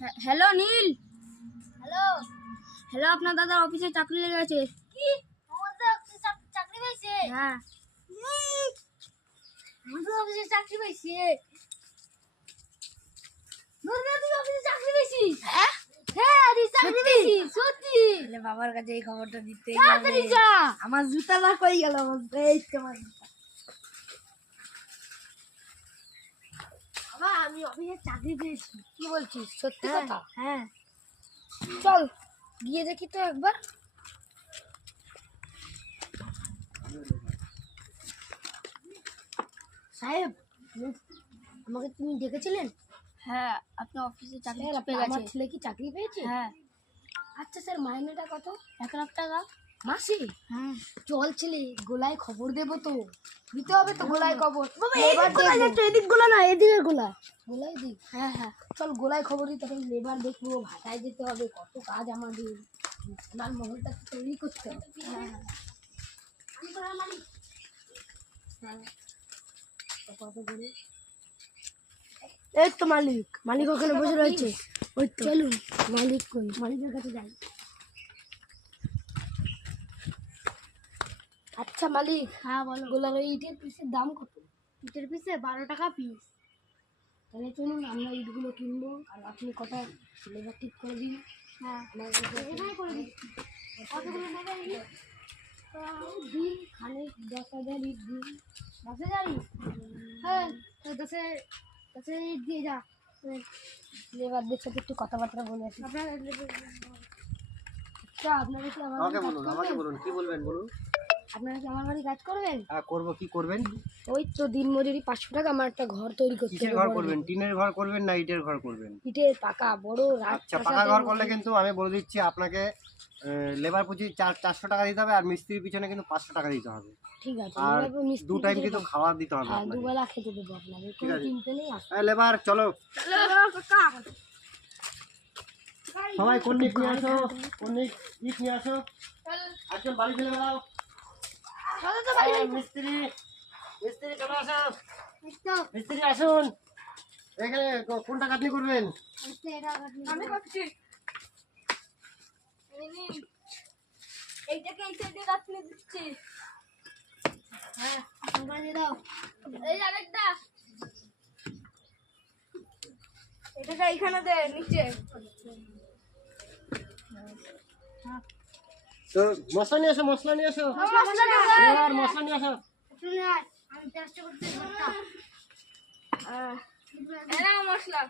Hello নীল। Hello. Hello, আপনার দাদার অফিসে চাকরি লেগে গেছে। কি আমাদের অফিসে চাকরি পাইছে? হ্যাঁ, আমাদের অফিসে চাকরি পাইছে? নরনা তুই অফিসে চাকরি পাইছিস? হ্যাঁ হ্যাঁ আমি চাকরি পাইছি সত্যি। তাহলে বাবার কাছে এই খবরটা দিতে তাড়াতাড়ি হবে। যা। আমার জুতা না কই গেল, এই তো আমার জুতা। বাবা আমি অফিসে চাকরি পেয়েছি। কি বলছিস, সত্যি হ্যাঁ, কথা? হ্যাঁ। চল গিয়ে দেখি তো একবার। সাহেব আমাকে তুমি ডেকেছিলেন? হ্যাঁ, আপনার অফিসে চাকরি স্যার পেয়ে আমার গেছে। ছেলে কি চাকরি পেয়েছে? হ্যাঁ, আচ্ছা স্যার মাইনেটা কত? 1,00,000 টাকা। মাসে? হ্যাঁ, চল ছেলে গোলায় খবর দেবো তো, দিতে হবে তো গোলায় খবর। বাবা, লেবার এদিক গোলা দেখবো। যাচ্ছে, এদিক গোলা না, এদিকের গোলা। গোলায় দিই। হ্যাঁ হ্যাঁ, চল গোলায় খবর দিই, তখন লেবার দেখবো, ভাটায় যেতে হবে, কত কাজ আমাদের, সোনার মহলটা তৈরি করতে হবে। হ্যাঁ, আমি তো মালিক। হ্যাঁ তো কত করে? এই তো মালিক, মালিক ওখানে বসে রয়েছে। ওই তো। চলুন মালিক কই, মালিকের কাছে যাই। আচ্ছা মালিক, হ্যাঁ বলো। গোলার ওই ইটের পিসের দাম কত? ইটের পিসে 12 টাকা পিস। তাহলে চলুন আমরা ইটগুলো কিনবো, আর আপনি কটা লেবার ঠিক করে দিন। হ্যাঁ, এখানে করে দিচ্ছি। কতগুলো নেবেন ইট? দিন খানিক 10,000 ইট দিন। 10,000 ইট? হ্যাঁ, তো 10,000 ইট দিয়ে যা। লেবারদের সাথে একটু কথাবার্তা বলে আসি। আচ্ছা আপনারা কি আমার আমাকে বাড়ি কাজ বলুন, আমাকে করবেন? বলুন, কি বলবেন বলুন। আপনারা কি আমার বাড়ি কাজ করবেন? হ্যাঁ করবো, কি করবেন? ওই তো দিন মজুরি 500 টাকা, আমার একটা ঘর তৈরি করতে কিসের হবে ঘর বড়। করবেন? টিনের ঘর করবেন না ইটের ঘর করবেন? ইটের পাকা বড় আচ্ছা, পাকা ঘর করলে কিন্তু আমি বলে দিচ্ছি আপনাকে লেবার প্রতি 400 টাকা দিতে হবে, আর মিস্ত্রির পিছনে কিন্তু 500 টাকা দিতে হবে। ঠিক আছে। আর এবার মিস্ত্রি 2 টাইম দিয়ে কিন্তু দাও। খাওয়া দিতে হবে হ্যাঁ আপনাকে। দুবেলা খেতে দেবো আপনাকে, ঠিক কোনো আছে। চিন্তা নেই। আসুন। লেবার চলো, সবাই কন্নিক নিয়ে আসো, কন্নিক ইট নিয়ে আসো, একজন বাড়ি ফেলে বেড়াও। মিস্ত্রি, মিস্ত্রি চলে আসো, মিস্ত্রি আসুন। এখানে কোনটা কাটনি করবেন? আমি করছি। এইটাকে এই সাইডে কাটলে দিচ্ছি। হ্যাঁ তোমরা দিয়ে দাও। এই আরেকটা, এটাকে এইখানে দে নিচে। তো মশলা নিয়ে আসো, মশলা নিয়ে আসো, মশলা দেবে। লেবার মশলা নিয়ে আসো। শুনে আয়, আমি চেষ্টা করছি ঘরটা। এই নাও মশলা।